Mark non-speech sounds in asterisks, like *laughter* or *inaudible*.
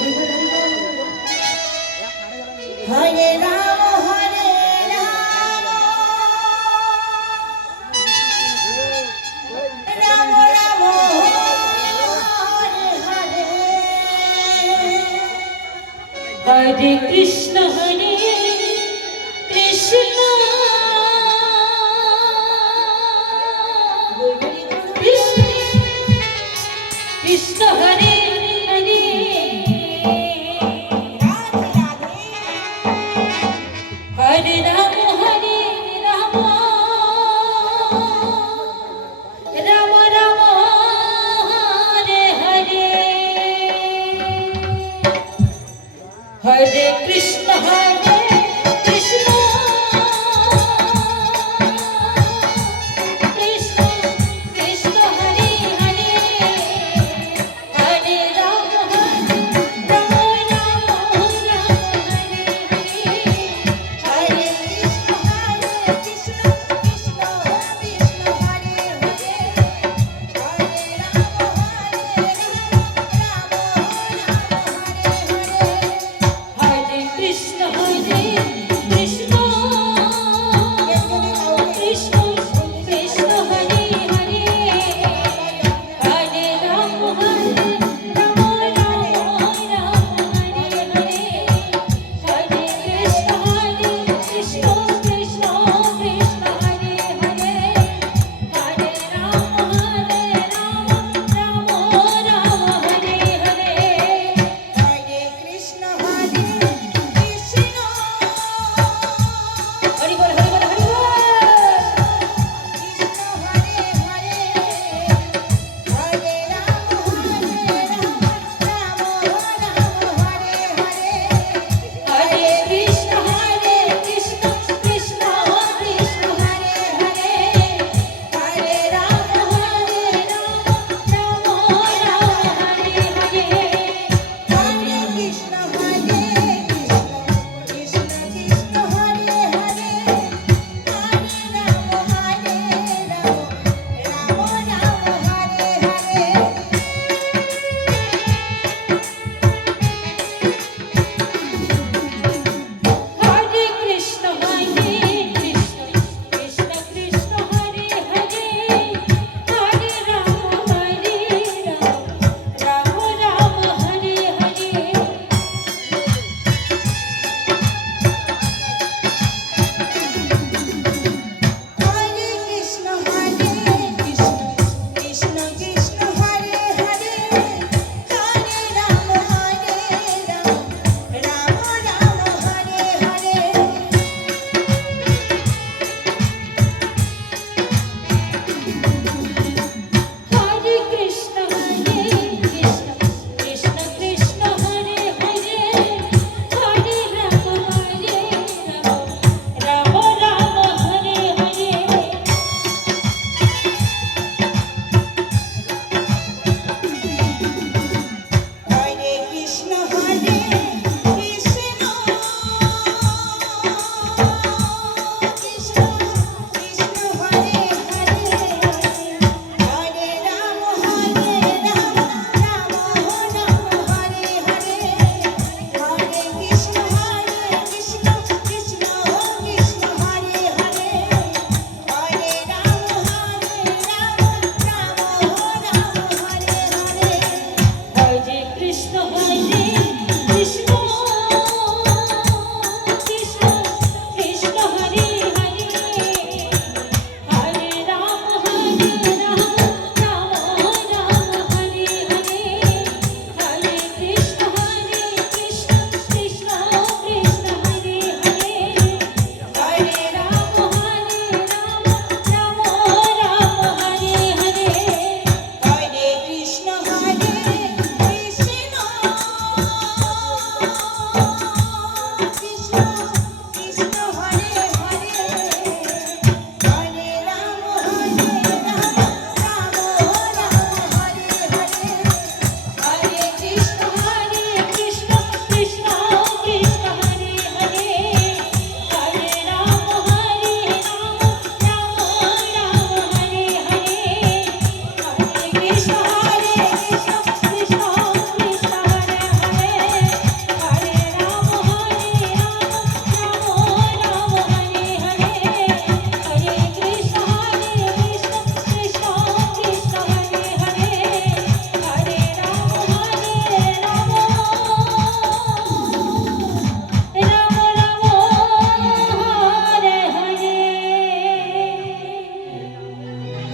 Thank *laughs* you.